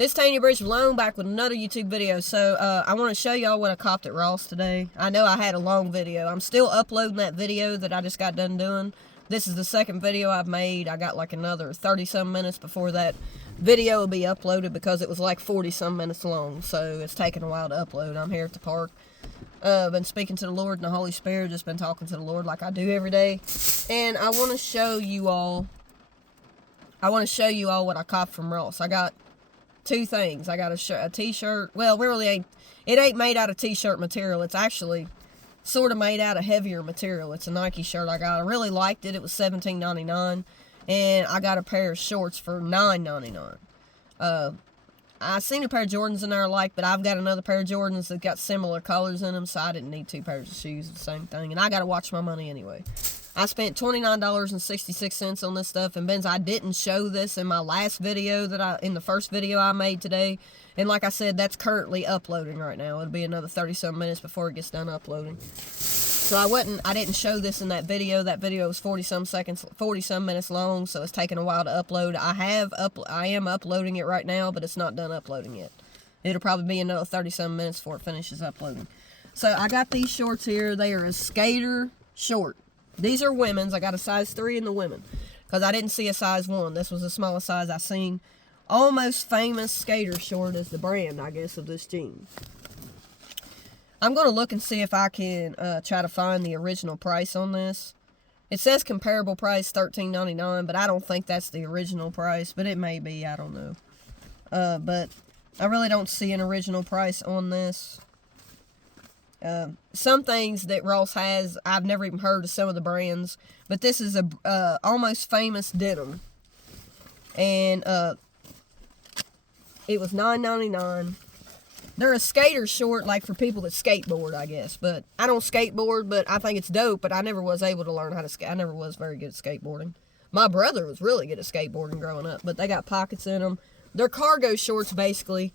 This Tanya Bridge Malone back with another YouTube video. So, I want to show y'all what I copped at Ross today. I know I had a long video. I'm still uploading that video that I just got done doing. This is the second video I've made. I got like another 30-some minutes before that video will be uploaded because it was like 40-some minutes long. So, it's taking a while to upload. I'm here at the park. Been speaking to the Lord and the Holy Spirit. Just been talking to the Lord like I do every day. And I want to show you all what I copped from Ross. I got two things. I got a t-shirt. Well, it ain't made out of t-shirt material. It's actually sort of made out of heavier material. It's a Nike shirt I got. I really liked it. It was $17.99. And I got a pair of shorts for $9.99. I seen a pair of Jordans in there I like, but I've got another pair of Jordans that got similar colors in them, so I didn't need two pairs of shoes, the same thing. And I got to watch my money anyway. I spent $29.66 on this stuff, and Benz, I didn't show this in my last video in the first video I made today. And like I said, that's currently uploading right now. It'll be another 30-some minutes before it gets done uploading. So I didn't show this in that video. That video was 40-some minutes long, so it's taking a while to upload. I am uploading it right now, but it's not done uploading yet. It'll probably be another 30-some minutes before it finishes uploading. So I got these shorts here. They are a skater short. These are women's. I got a size 3 in the women because I didn't see a size 1. This was the smallest size I seen. Almost Famous Skater Short is the brand, I guess, of this jean. I'm going to look and see if I can try to find the original price on this. It says comparable price $13.99, but I don't think that's the original price, but it may be. I don't know. But I really don't see an original price on this. Some things that Ross has, I've never even heard of some of the brands, but this is a Almost Famous denim, and it was $9.99. They're a skater short, like for people that skateboard, I guess, but I don't skateboard, but I think it's dope, but I never was able to learn how to skate. I never was very good at skateboarding. My brother was really good at skateboarding growing up, but they got pockets in them. They're cargo shorts, basically,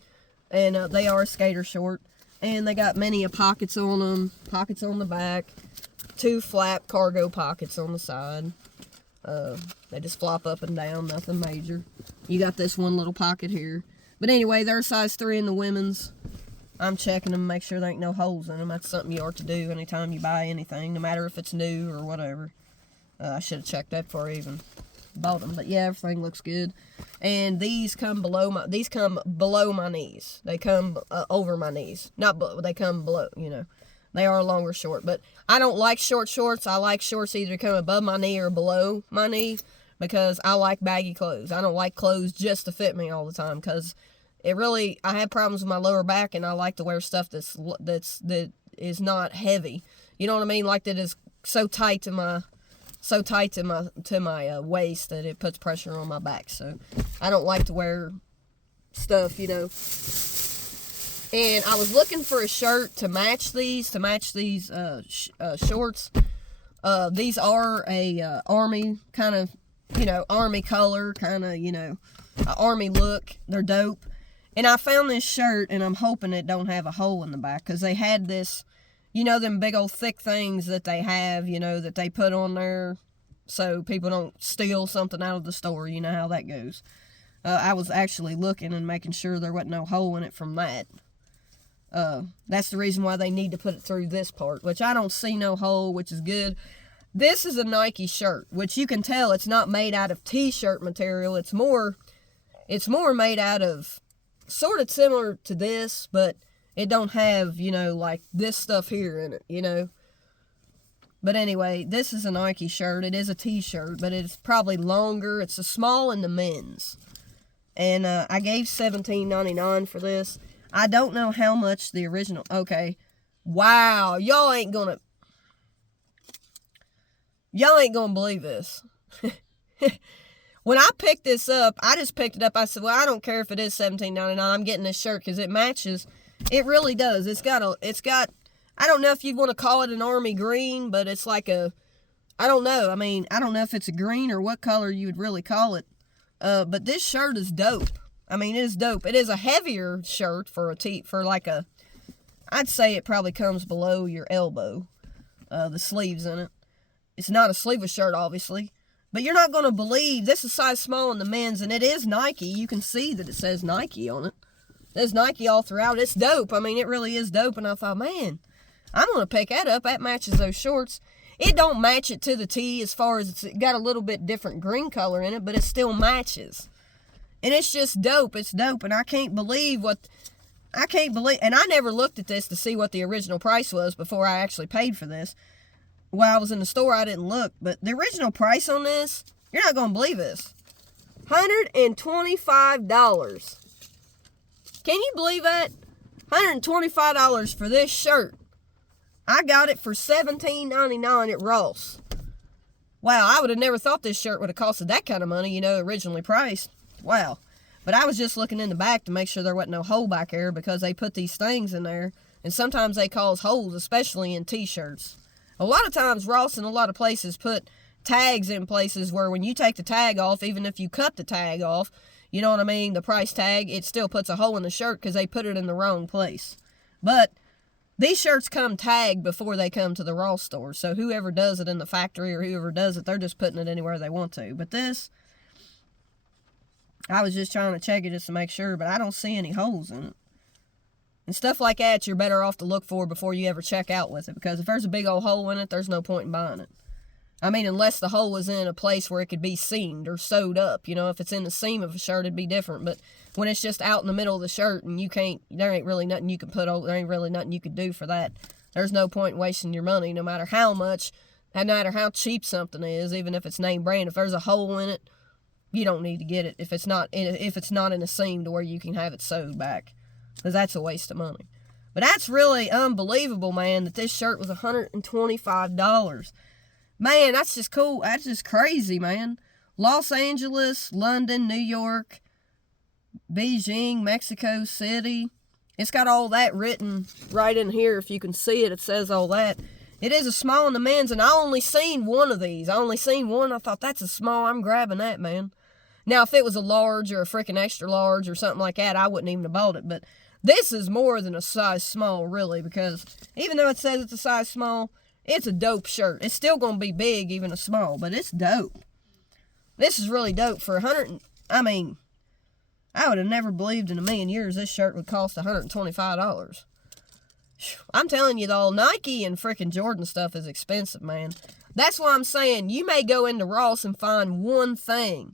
and they are a skater short. And they got many pockets on them, pockets on the back, 2 flap cargo pockets on the side. They just flop up and down, nothing major. You got this one little pocket here. But anyway, they're a size 3 in the women's. I'm checking them, make sure there ain't no holes in them. That's something you ought to do anytime you buy anything, no matter if it's new or whatever. I should have checked that before I even bought them, but yeah, everything looks good. And these come below my knees. They come over my knees, they come below, you know. They are a longer short, but I don't like short shorts. I like shorts either come above my knee or below my knee because I like baggy clothes. I don't like clothes just to fit me all the time because I have problems with my lower back, and I like to wear stuff that is not heavy. You know what I mean? Like that is so tight to my waist that it puts pressure on my back. So I don't like to wear stuff, you know. And I was looking for a shirt to match these shorts. These are a army kind of, you know, army color kind of, you know, army look. They're dope. And I found this shirt, and I'm hoping it don't have a hole in the back because they had this, you know, them big old thick things that they have, you know, that they put on there so people don't steal something out of the store. You know how that goes. I was actually looking and making sure there wasn't no hole in it from that. That's the reason why they need to put it through this part, which I don't see no hole, which is good. This is a Nike shirt, which you can tell it's not made out of t-shirt material. It's more made out of sort of similar to this, but it don't have, you know, like this stuff here in it, you know. But anyway, this is a Nike shirt. It is a t-shirt, but it's probably longer. It's a small in the men's. And I gave $17.99 for this. I don't know how much the original... Okay. Wow. Y'all ain't gonna believe this. When I picked this up, I just picked it up. I said, well, I don't care if it is $17.99. I'm getting this shirt because it matches. It really does. It's got, I don't know if you'd want to call it an army green, but it's like I don't know. I mean, I don't know if it's a green or what color you would really call it. But this shirt is dope. I mean, it is dope. It is a heavier shirt I'd say it probably comes below your elbow, the sleeves in it. It's not a sleeveless shirt, obviously. But you're not going to believe, this is size small in the men's, and it is Nike. You can see that it says Nike on it. There's Nike all throughout. It's dope. I mean, it really is dope. And I thought, man, I'm going to pick that up. That matches those shorts. It don't match it to the tee as far as it's got a little bit different green color in it, but it still matches. And it's just dope. It's dope. And I can't believe, and I never looked at this to see what the original price was before I actually paid for this. While I was in the store, I didn't look, but the original price on this, you're not going to believe this. $125. Can you believe that? $125 for this shirt. I got it for $17.99 at Ross. Wow, I would have never thought this shirt would have costed that kind of money, originally priced. Wow. But I was just looking in the back to make sure there wasn't no hole back there, because they put these things in there, and sometimes they cause holes, especially in t-shirts. A lot of times Ross and a lot of places put tags in places where when you take the tag off, even if you cut the tag off, you know what I mean, the price tag, it still puts a hole in the shirt because they put it in the wrong place. But these shirts come tagged before they come to the Ross store. So whoever does it in the factory or whoever does it, they're just putting it anywhere they want to. But this, I was just trying to check it just to make sure, but I don't see any holes in it. And stuff like that, you're better off to look for before you ever check out with it. Because if there's a big old hole in it, there's no point in buying it. I mean, unless the hole is in a place where it could be seamed or sewed up. If it's in the seam of a shirt, it'd be different. But when it's just out in the middle of the shirt and there ain't really nothing you can there ain't really nothing you can do for that. There's no point in wasting your money, no matter how much, no matter how cheap something is, even if it's name brand. If there's a hole in it, you don't need to get it if it's not in a seam to where you can have it sewed back. Because that's a waste of money. But that's really unbelievable, man, that this shirt was $125. Man, that's just cool. That's just crazy, man. Los Angeles, London, New York, Beijing, Mexico City. It's got all that written right in here. If you can see it, it says all that. It is a small in the men's, and I only seen one of these. I only seen one. I thought, that's a small. I'm grabbing that, man. Now, if it was a large or a freaking extra large or something like that, I wouldn't even have bought it. But this is more than a size small, really, because even though it says it's a size small, it's a dope shirt. It's still going to be big, even a small, but it's dope. This is really dope for I would have never believed in a million years this shirt would cost $125. I'm telling you, though, Nike and freaking Jordan stuff is expensive, man. That's why I'm saying you may go into Ross and find one thing.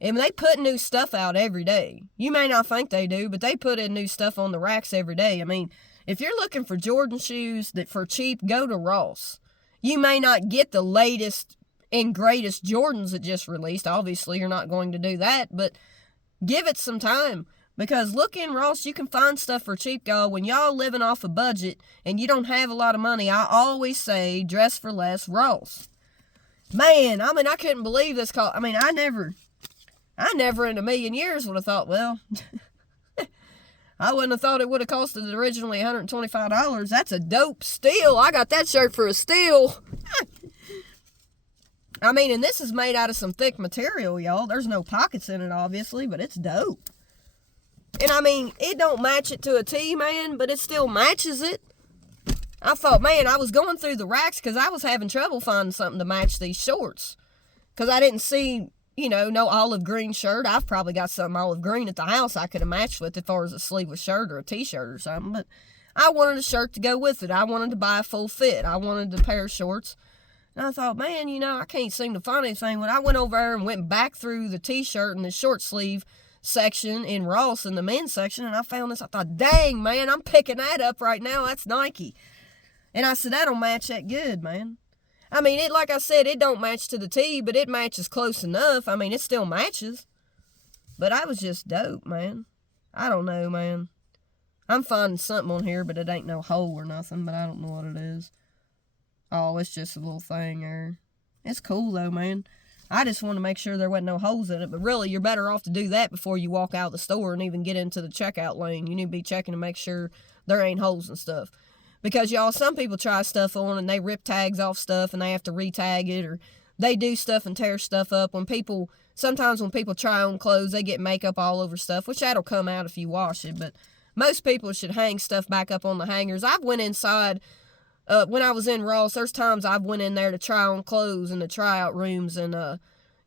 And they put new stuff out every day. You may not think they do, but they put in new stuff on the racks every day. I mean, if you're looking for Jordan shoes that for cheap, go to Ross. You may not get the latest and greatest Jordans that just released. Obviously, you're not going to do that, but give it some time. Because look in Ross, you can find stuff for cheap, y'all. When y'all living off a budget and you don't have a lot of money, I always say dress for less, Ross. Man, I couldn't believe this call. I never in a million years would have thought, well, I wouldn't have thought it would have costed originally $125. That's a dope steal. I got that shirt for a steal. And this is made out of some thick material, y'all. There's no pockets in it, obviously, but it's dope. And it don't match it to a tee, man, but it still matches it. I thought, man, I was going through the racks because I was having trouble finding something to match these shorts. Because I didn't see, no olive green shirt. I've probably got some olive green at the house I could have matched with as far as a sleeveless shirt or a t-shirt or something. But I wanted a shirt to go with it. I wanted to buy a full fit. I wanted a pair of shorts. And I thought, man, I can't seem to find anything. When I went over there and went back through the t-shirt and the short sleeve section in Ross in the men's section, and I found this, I thought, dang, man, I'm picking that up right now. That's Nike. And I said, that don't match that good, man. Like I said, it don't match to the tee, but it matches close enough. It still matches. But I was just dope, man. I don't know, man. I'm finding something on here, but it ain't no hole or nothing, but I don't know what it is. Oh, it's just a little thing there. It's cool, though, man. I just want to make sure there wasn't no holes in it, but really, you're better off to do that before you walk out of the store and even get into the checkout lane. You need to be checking to make sure there ain't holes and stuff. Because, y'all, some people try stuff on and they rip tags off stuff and they have to re-tag it, or they do stuff and tear stuff up. Sometimes when people try on clothes, they get makeup all over stuff, which that'll come out if you wash it, but most people should hang stuff back up on the hangers. I've went inside when I was in Ross, there's times I've went in there to try on clothes in the tryout rooms, and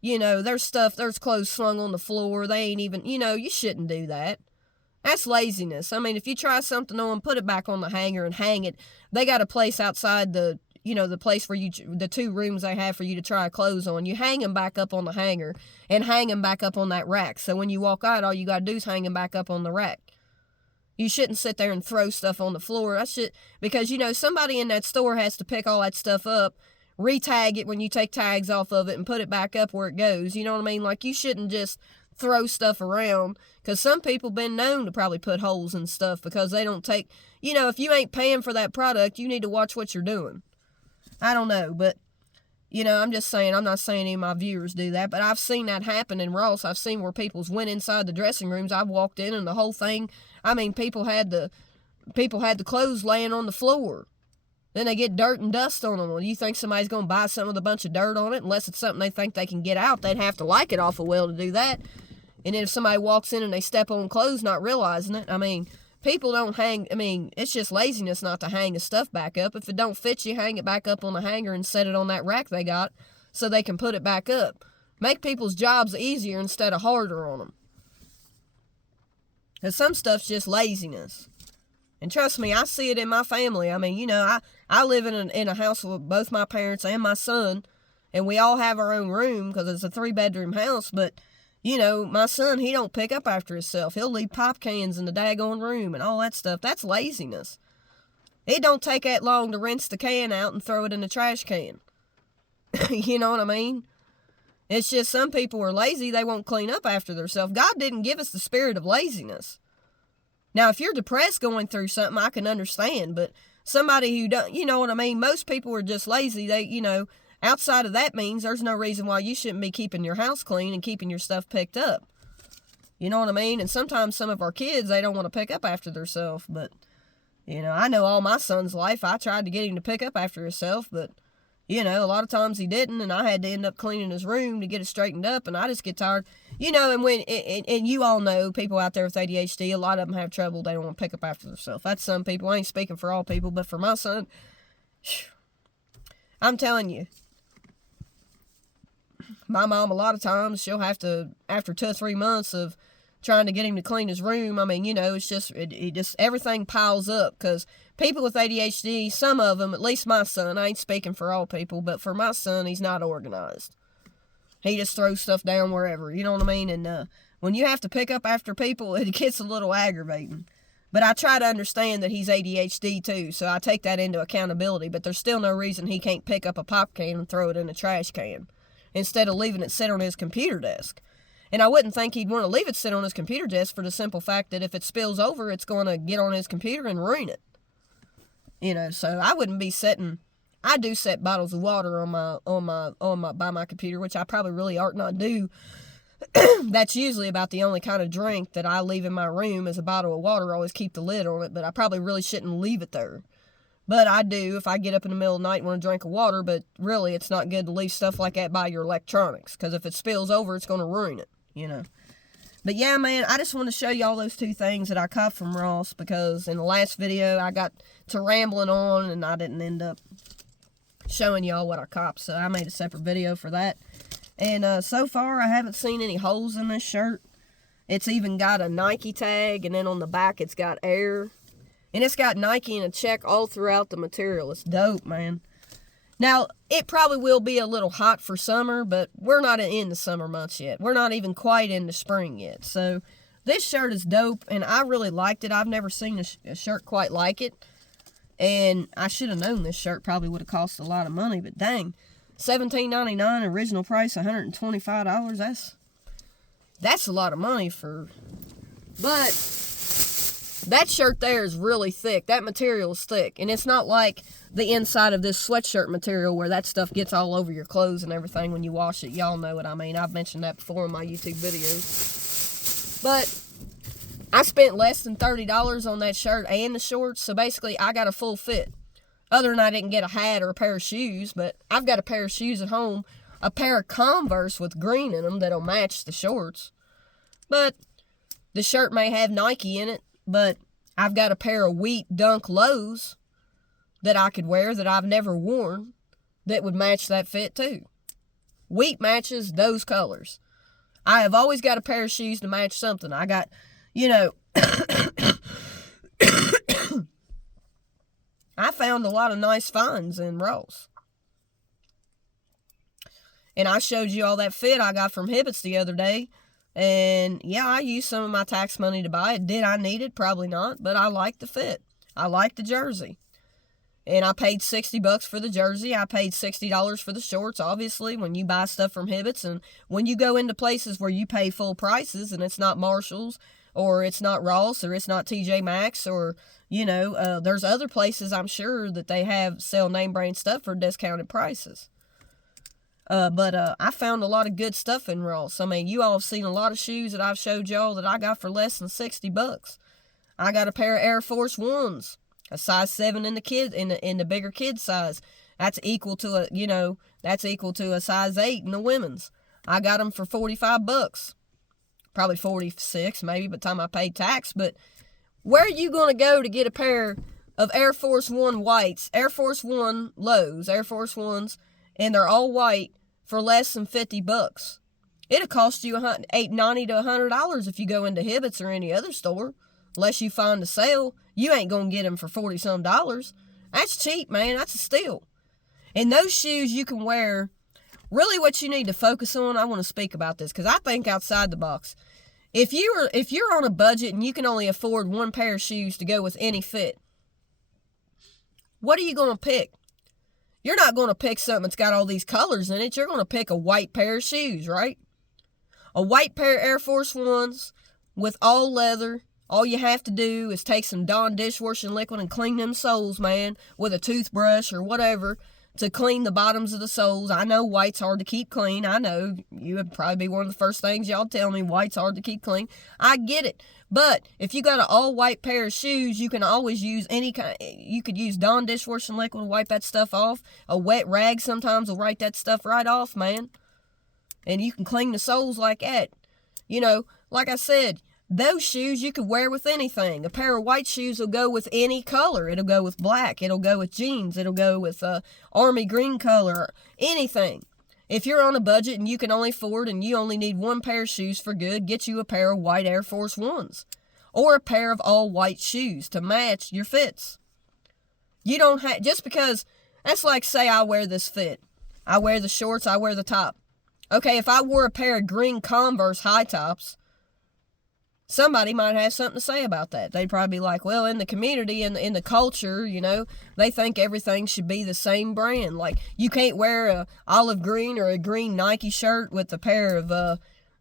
there's clothes slung on the floor. They ain't even, you shouldn't do that. That's laziness. I mean, if you try something on, put it back on the hanger and hang it. They got a place outside the place where the 2 rooms they have for you to try clothes on. You hang them back up on the hanger and hang them back up on that rack. So when you walk out, all you got to do is hang them back up on the rack. You shouldn't sit there and throw stuff on the floor. Because, somebody in that store has to pick all that stuff up, re-tag it when you take tags off of it, and put it back up where it goes. You know what I mean? Like, you shouldn't just throw stuff around, because some people been known to probably put holes in stuff because they don't take, if you ain't paying for that product, you need to watch what you're doing. I don't know, but, I'm just saying, I'm not saying any of my viewers do that, but I've seen that happen in Ross. I've seen where people's went inside the dressing rooms. I've walked in and the whole thing, I mean, people had the clothes laying on the floor. Then they get dirt and dust on them. Well, you think somebody's going to buy something with a bunch of dirt on it? Unless it's something they think they can get out, they'd have to like it awful well to do that. And then if somebody walks in and they step on clothes not realizing it, I mean, people don't hang, I mean, it's just laziness not to hang the stuff back up. If it don't fit you, hang it back up on the hanger and set it on that rack they got so they can put it back up. Make people's jobs easier instead of harder on them. Because some stuff's just laziness. And trust me, I see it in my family. I mean, I live in a house with both my parents and my son, and we all have our own room because it's a 3-bedroom house, but my son, he don't pick up after himself. He'll leave pop cans in the daggone room and all that stuff. That's laziness. It don't take that long to rinse the can out and throw it in the trash can. You know what I mean? It's just some people are lazy. They won't clean up after themselves. God didn't give us the spirit of laziness. Now, if you're depressed going through something, I can understand. But somebody who don't, you know what I mean? Most people are just lazy. They, outside of that means there's no reason why you shouldn't be keeping your house clean and keeping your stuff picked up. You know what I mean? And sometimes some of our kids, they don't want to pick up after themselves. But, I know all my son's life, I tried to get him to pick up after himself. But, a lot of times he didn't. And I had to end up cleaning his room to get it straightened up. And I just get tired. And you all know, people out there with ADHD, a lot of them have trouble. They don't want to pick up after themselves. That's some people. I ain't speaking for all people. But for my son, I'm telling you. My mom, a lot of times, she'll have to, after 2 or 3 months of trying to get him to clean his room, I mean, it's just, it just, everything piles up, because people with ADHD, some of them, at least my son, I ain't speaking for all people, but for my son, he's not organized. He just throws stuff down wherever, you know what I mean? And when you have to pick up after people, it gets a little aggravating. But I try to understand that he's ADHD too, so I take that into accountability, but there's still no reason he can't pick up a pop can and throw it in a trash can, instead of leaving it sit on his computer desk. And I wouldn't think he'd want to leave it sit on his computer desk for the simple fact that if it spills over, it's going to get on his computer and ruin it. So I wouldn't be setting, I do set bottles of water by my computer, which I probably really ought not do. That's usually about the only kind of drink that I leave in my room is a bottle of water. I always keep the lid on it, but I probably really shouldn't leave it there. But I do if I get up in the middle of the night and want to drink of water, but really it's not good to leave stuff like that by your electronics, because if it spills over, it's going to ruin it, But yeah, man, I just want to show y'all those 2 things that I caught from Ross, because in the last video I got to rambling on and I didn't end up showing y'all what I caught, so I made a separate video for that. And so far I haven't seen any holes in this shirt. It's even got a Nike tag, and then on the back it's got Air. And it's got Nike and a check all throughout the material. It's dope, man. Now, it probably will be a little hot for summer, but we're not in the summer months yet. We're not even quite into spring yet. So, this shirt is dope, and I really liked it. I've never seen a shirt quite like it. And I should have known this shirt probably would have cost a lot of money, but dang. $17.99, original price $125. That's a lot of money for... But... that shirt there is really thick. That material is thick. And it's not like the inside of this sweatshirt material where that stuff gets all over your clothes and everything when you wash it. Y'all know what I mean. I've mentioned that before in my YouTube videos. But I spent less than $30 on that shirt and the shorts. So basically, I got a full fit. Other than I didn't get a hat or a pair of shoes. But I've got a pair of shoes at home. A pair of Converse with green in them that'll match the shorts. But the shirt may have Nike in it. But I've got a pair of Wheat Dunk Lows that I could wear that I've never worn that would match that fit too. Wheat matches those colors. I have always got a pair of shoes to match something. I got, you know, I found a lot of nice finds in Ross. And I showed you all that fit I got from Hibbett's the other day. And yeah, I used some of my tax money to buy it. Did I need it? Probably not. But I like the fit. I like the jersey. And I paid $60 for the jersey. I paid $60 for the shorts, obviously, when you buy stuff from Hibbett's. And when you go into places where you pay full prices and it's not Marshall's or it's not Ross or it's not TJ Maxx or, you know, there's other places I'm sure that they sell name brand stuff for discounted prices. But I found a lot of good stuff in Ross. I mean, you all have seen a lot of shoes that I've showed y'all that I got for less than $60. I got a pair of Air Force Ones. A size 7 in the bigger kid size. That's equal to a size 8 in the women's. I got them for $45. Probably 46 maybe by the time I paid tax. But where are you going to go to get a pair of Air Force One whites, Air Force One lows, Air Force Ones, and they're all white for less than $50? It'll cost you $90 to $100 if you go into Hibbett's or any other store. Unless you find a sale, you ain't going to get them for $40-some. That's cheap, man. That's a steal. And those shoes you can wear, really what you need to focus on, I want to speak about this because I think outside the box. If you're on a budget and you can only afford one pair of shoes to go with any fit, what are you going to pick? You're not going to pick something that's got all these colors in it. You're going to pick a white pair of shoes, right? A white pair of Air Force Ones with all leather. All you have to do is take some Dawn dishwashing liquid and clean them soles, man, with a toothbrush or whatever to clean the bottoms of the soles. I know white's hard to keep clean. I know you would probably be one of the first things y'all tell me, white's hard to keep clean. I get it. But if you got an all-white pair of shoes, you can always use you could use Dawn dishwashing liquid to wipe that stuff off. A wet rag sometimes will wipe that stuff right off, man. And you can clean the soles like that. You know, like I said, those shoes you could wear with anything. A pair of white shoes will go with any color. It'll go with black. It'll go with jeans. It'll go with army green color. Anything. If you're on a budget and you can only afford and you only need one pair of shoes for good, get you a pair of white Air Force Ones. Or a pair of all white shoes to match your fits. You don't have, just because, that's like say I wear this fit. I wear the shorts, I wear the top. Okay, if I wore a pair of green Converse high tops, somebody might have something to say about that. They'd probably be like, well, in the community and in the culture, you know, they think everything should be the same brand. Like, you can't wear a olive green or a green Nike shirt with a pair of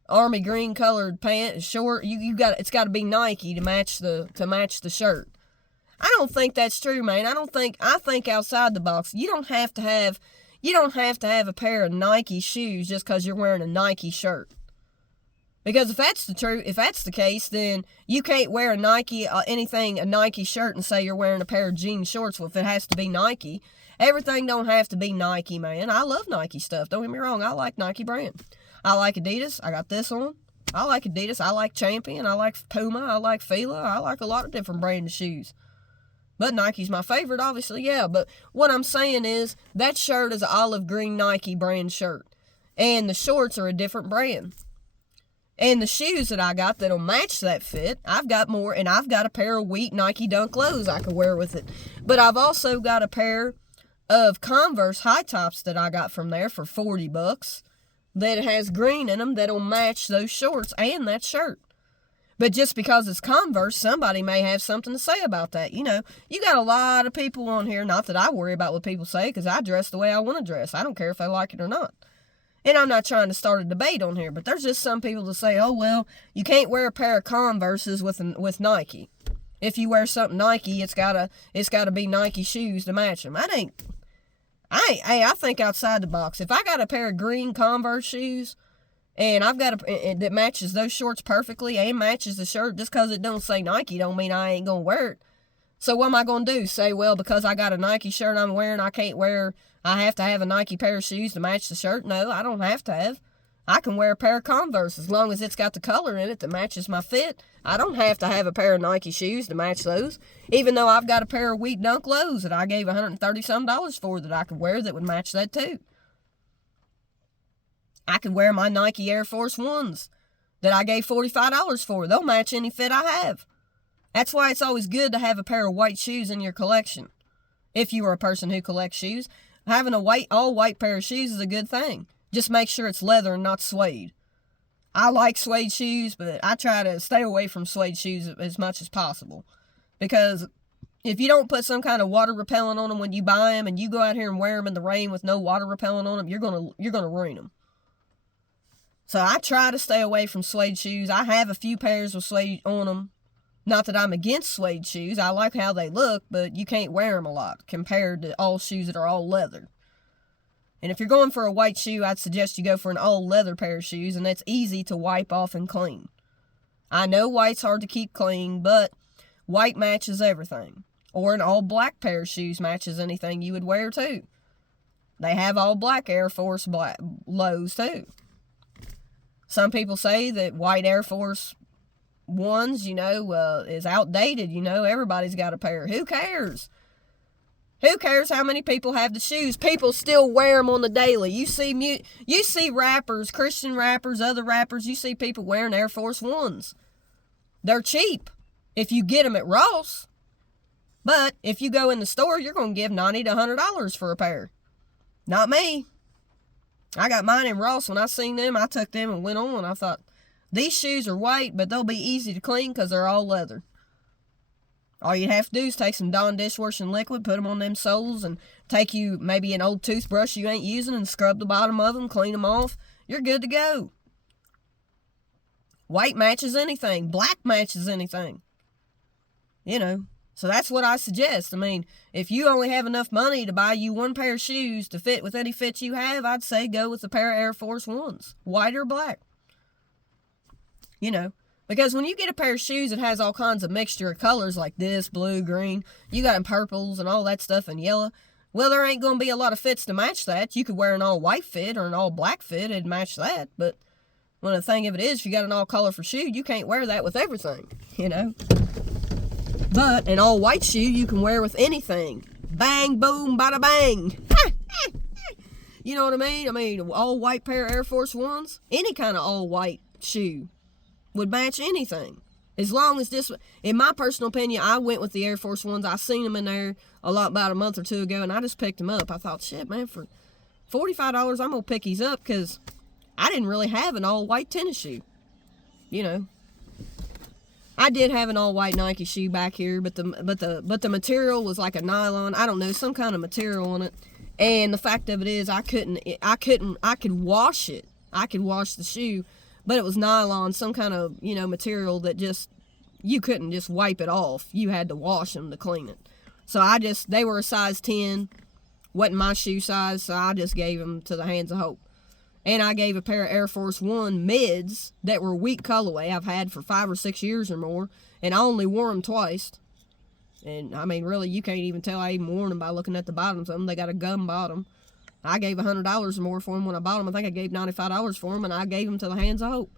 army green colored pants short. It's got to be Nike to match the shirt. I don't think that's true, man. I think outside the box. You don't have to have a pair of Nike shoes just because you're wearing a Nike shirt. Because if that's the case, then you can't wear a Nike shirt and say you're wearing a pair of jean shorts if it has to be Nike. Everything don't have to be Nike, man. I love Nike stuff. Don't get me wrong. I like Nike brand. I like Adidas. I got this on. I like Adidas. I like Champion. I like Puma. I like Fila. I like a lot of different brand of shoes. But Nike's my favorite, obviously, yeah. But what I'm saying is that shirt is an olive green Nike brand shirt. And the shorts are a different brand. And the shoes that I got that'll match that fit, I've got more, and I've got a pair of wheat Nike Dunk Lows I could wear with it. But I've also got a pair of Converse high tops that I got from there for $40 that has green in them that'll match those shorts and that shirt. But just because it's Converse, somebody may have something to say about that. You know, you got a lot of people on here, not that I worry about what people say, because I dress the way I want to dress. I don't care if they like it or not. And I'm not trying to start a debate on here, but there's just some people that say, oh, well, you can't wear a pair of Converses with Nike. If you wear something Nike, it's gotta be Nike shoes to match them. I think outside the box. If I got a pair of green Converse shoes, and I've got that matches those shorts perfectly and matches the shirt, just because it don't say Nike don't mean I ain't gonna wear it. So what am I gonna do? Say, well, because I got a Nike shirt I'm wearing, I have to have a Nike pair of shoes to match the shirt? No, I don't have to have. I can wear a pair of Converse as long as it's got the color in it that matches my fit I don't have to have a pair of Nike shoes to match those. Even though I've got a pair of Wheat Dunk Lows that I gave $130 for that I could wear that would match that too. I could wear my Nike Air Force Ones that I gave $45 for. They'll match any fit I have. That's why it's always good to have a pair of white shoes in your collection. If you are a person who collects shoes, having a all white pair of shoes is a good thing. Just make sure it's leather and not suede. I like suede shoes, but I try to stay away from suede shoes as much as possible. Because if you don't put some kind of water repellent on them when you buy them and you go out here and wear them in the rain with no water repellent on them, you're gonna ruin them. So I try to stay away from suede shoes. I have a few pairs with suede on them. Not that I'm against suede shoes. I like how they look, but you can't wear them a lot compared to all shoes that are all leather. And if you're going for a white shoe, I'd suggest you go for an all leather pair of shoes, and that's easy to wipe off and clean. I know white's hard to keep clean, but white matches everything. Or an all black pair of shoes matches anything you would wear too. They have all black Air Force lows too. Some people say that white Air Force Ones, is outdated. Everybody's got a pair. Who cares? Who cares how many people have the shoes? People still wear them on the daily. You see rappers, Christian rappers, other rappers, you see people wearing Air Force Ones. They're cheap if you get them at Ross. But if you go in the store, you're going to give $90 to $100 for a pair. Not me. I got mine in Ross. When I seen them, I took them and went on. I thought, these shoes are white, but they'll be easy to clean because they're all leather. All you have to do is take some Dawn dishwashing liquid, put them on them soles, and take you maybe an old toothbrush you ain't using and scrub the bottom of them, clean them off. You're good to go. White matches anything. Black matches anything. So that's what I suggest. I mean, if you only have enough money to buy you one pair of shoes to fit with any fit you have, I'd say go with a pair of Air Force Ones. White or black. Because when you get a pair of shoes that has all kinds of mixture of colors like this, blue, green, you got them purples and all that stuff and yellow, well, there ain't going to be a lot of fits to match that. You could wear an all white fit or an all black fit and match that. But the thing of it is, if you got an all colorful shoe, you can't wear that with everything, But an all white shoe you can wear with anything. Bang, boom, bada bang. You know what I mean? I mean, all white pair of Air Force Ones, any kind of all white shoe would match anything. As long as this, in my personal opinion, I went with the Air Force Ones. I seen them in there about a month or two ago, and I just picked them up. I thought, shit, man, for $45, I'm going to pick these up because I didn't really have an all-white tennis shoe. I did have an all-white Nike shoe back here, but the material was like a nylon. I don't know, some kind of material on it. And the fact of it is, I could wash it. I could wash the shoe. But it was nylon, some kind of, material that you couldn't just wipe it off. You had to wash them to clean it. So they were a size 10, wasn't my shoe size, so I just gave them to the Hands of Hope. And I gave a pair of Air Force One mids that were weak colorway I've had for 5 or 6 years or more, and I only wore them twice. And, I mean, really, you can't even tell I even worn them by looking at the bottoms of them. They got a gum bottom. I gave $100 or more for them when I bought them. I think I gave $95 for them, and I gave them to the Hands of Hope.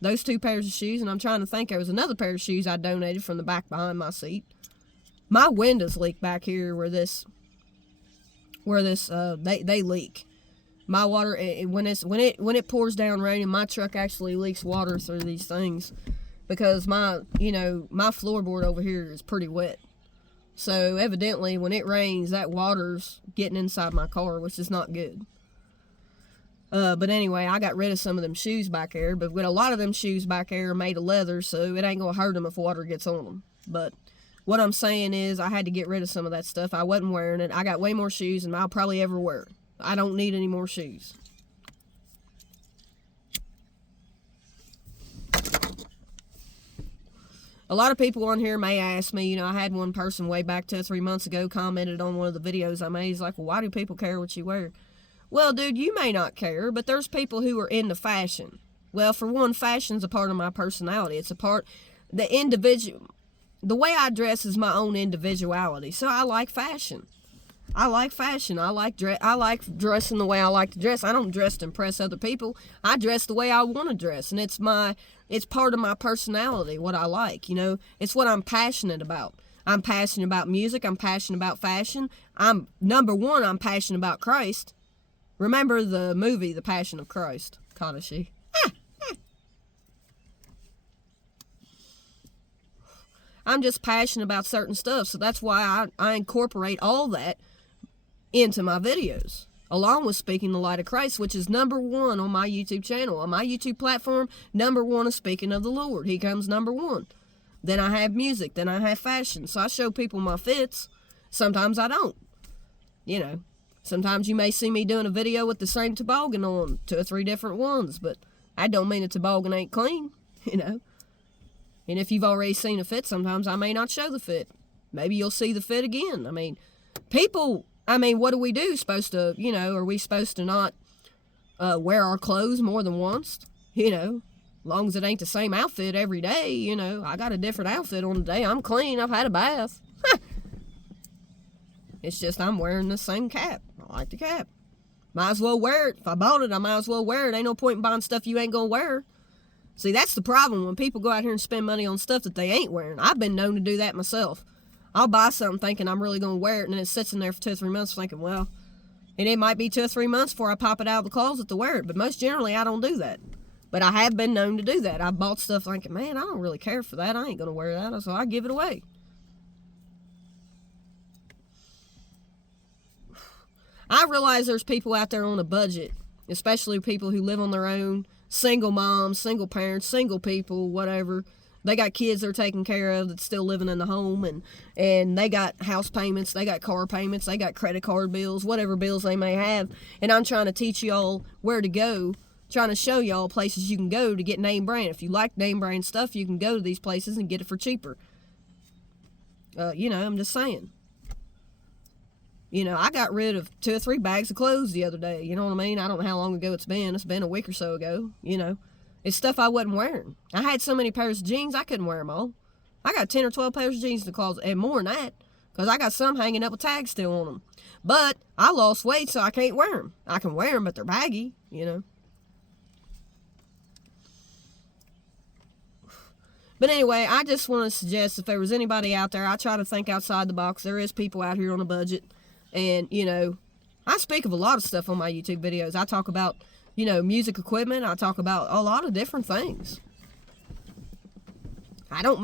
Those 2 pairs of shoes, and I'm trying to think, there was another pair of shoes I donated from the back behind my seat. My windows leak back here where they leak. My water, when it pours down raining, my truck actually leaks water through these things because my floorboard over here is pretty wet. So evidently when it rains, that water's getting inside my car, which is not good. But anyway, I got rid of some of them shoes back there, but with a lot of them shoes back there are made of leather, so it ain't gonna hurt them if water gets on them. But what I'm saying is I had to get rid of some of that stuff. I wasn't wearing it. I got way more shoes than I'll probably ever wear. I don't need any more shoes. A lot of people on here may ask me, I had one person way back 2 or 3 months ago commented on one of the videos I made. He's like, well, why do people care what you wear? Well, dude, you may not care, but there's people who are into fashion. Well, for one, fashion's a part of my personality. It's a part, the way I dress is my own individuality. So I like fashion. I like fashion. I like dressing the way I like to dress. I don't dress to impress other people. I dress the way I want to dress, and it's part of my personality, what I like, you know. It's what I'm passionate about. I'm passionate about music. I'm passionate about fashion. Number one, I'm passionate about Christ. Remember the movie, The Passion of Christ, Kadashi. I'm just passionate about certain stuff, so that's why I incorporate all that into my videos, along with speaking the light of Christ, which is number one on my YouTube channel. On my YouTube platform, number one is speaking of the Lord. He comes number one. Then I have music. Then I have fashion. So I show people my fits. Sometimes I don't. You know, sometimes you may see me doing a video with the same toboggan on, 2 or 3 different ones, but I don't mean the toboggan ain't clean, you know. And if you've already seen a fit, sometimes I may not show the fit. Maybe you'll see the fit again. I mean, what do we do? Are we supposed to not wear our clothes more than once? You know, as long as it ain't the same outfit every day, you know. I got a different outfit on today. I'm clean. I've had a bath. It's just I'm wearing the same cap. I like the cap. Might as well wear it. If I bought it, I might as well wear it. Ain't no point in buying stuff you ain't gonna wear. See, that's the problem when people go out here and spend money on stuff that they ain't wearing. I've been known to do that myself. I'll buy something thinking I'm really going to wear it, and then it sits in there for 2 or 3 months thinking, well, and it might be 2 or 3 months before I pop it out of the closet to wear it, but most generally I don't do that. But I have been known to do that. I bought stuff thinking, man, I don't really care for that. I ain't going to wear that, so I give it away. I realize there's people out there on a budget, especially people who live on their own, single moms, single parents, single people, whatever. They got kids they're taking care of that's still living in the home, and they got house payments, they got car payments, they got credit card bills, whatever bills they may have. And I'm trying to teach y'all where to go, trying to show y'all places you can go to get name brand. If you like name brand stuff, you can go to these places and get it for cheaper. I'm just saying. You know, I got rid of 2 or 3 bags of clothes the other day. You know what I mean? I don't know how long ago it's been. It's been a week or so ago, you know. It's stuff I wasn't wearing. I had so many pairs of jeans, I couldn't wear them all. I got 10 or 12 pairs of jeans in the closet, and more than that, because I got some hanging up with tags still on them. But I lost weight, so I can't wear them. I can wear them, but they're baggy, you know. But anyway, I just want to suggest if there was anybody out there, I try to think outside the box. There is people out here on a budget. And, you know, I speak of a lot of stuff on my YouTube videos. I talk about, you know, music equipment. I talk about a lot of different things. I don't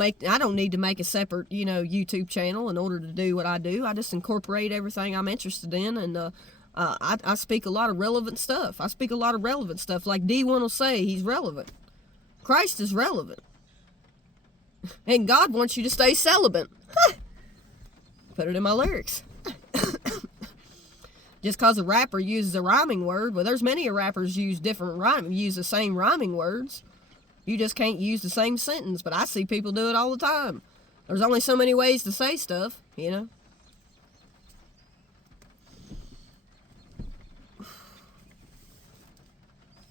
need to make a separate, you know, YouTube channel in order to do what I do. I just incorporate everything I'm interested in, and I speak a lot of relevant stuff. I speak a lot of relevant stuff. Like D1 will say, he's relevant. Christ is relevant. And God wants you to stay celibate. Put it in my lyrics. Just because a rapper uses a rhyming word, well, there's many rappers use the same rhyming words. You just can't use the same sentence, but I see people do it all the time. There's only so many ways to say stuff, you know.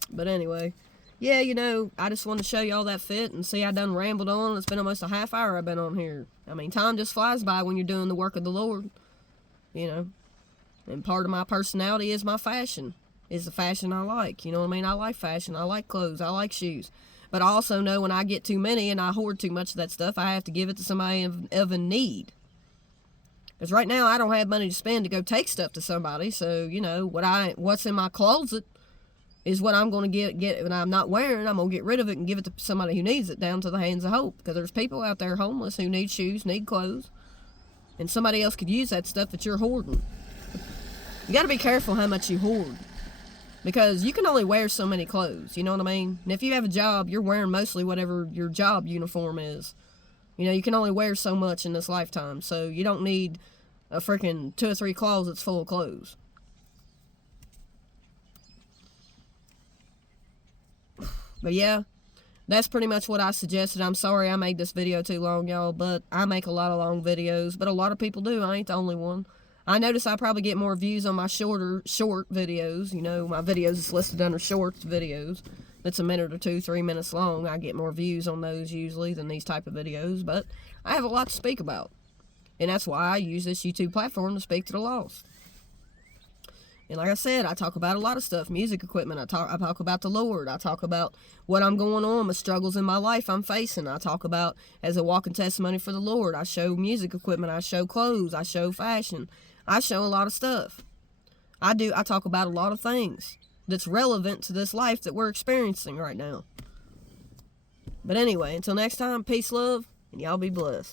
But anyway, yeah, you know, I just want to show y'all that fit and see I done rambled on. It's been almost a half hour I've been on here. I mean, time just flies by when you're doing the work of the Lord, you know. And part of my personality is my fashion, is the fashion I like. You know what I mean? I like fashion. I like clothes. I like shoes. But I also know when I get too many and I hoard too much of that stuff, I have to give it to somebody of a need. Because right now I don't have money to spend to go take stuff to somebody. So, you know, what's in my closet is what I'm going to get when I'm not wearing. I'm going to get rid of it and give it to somebody who needs it, down to the hands of hope. Because there's people out there homeless who need shoes, need clothes. And somebody else could use that stuff that you're hoarding. You got to be careful how much you hoard, because you can only wear so many clothes, you know what I mean? And if you have a job, you're wearing mostly whatever your job uniform is. You know, you can only wear so much in this lifetime, so you don't need a freaking 2 or 3 closets full of clothes. But yeah, that's pretty much what I suggested. I'm sorry I made this video too long, y'all, but I make a lot of long videos, but a lot of people do. I ain't the only one. I notice I probably get more views on my short videos. You know, my videos is listed under shorts videos. That's a minute or 2, 3 minutes long. I get more views on those usually than these type of videos. But I have a lot to speak about. And that's why I use this YouTube platform to speak to the lost. And like I said, I talk about a lot of stuff, music equipment. I talk about the Lord. I talk about what I'm going on, the struggles in my life I'm facing. I talk about as a walking testimony for the Lord. I show music equipment. I show clothes. I show fashion. I show a lot of stuff. I talk about a lot of things that's relevant to this life that we're experiencing right now. But anyway, until next time, peace, love, and y'all be blessed.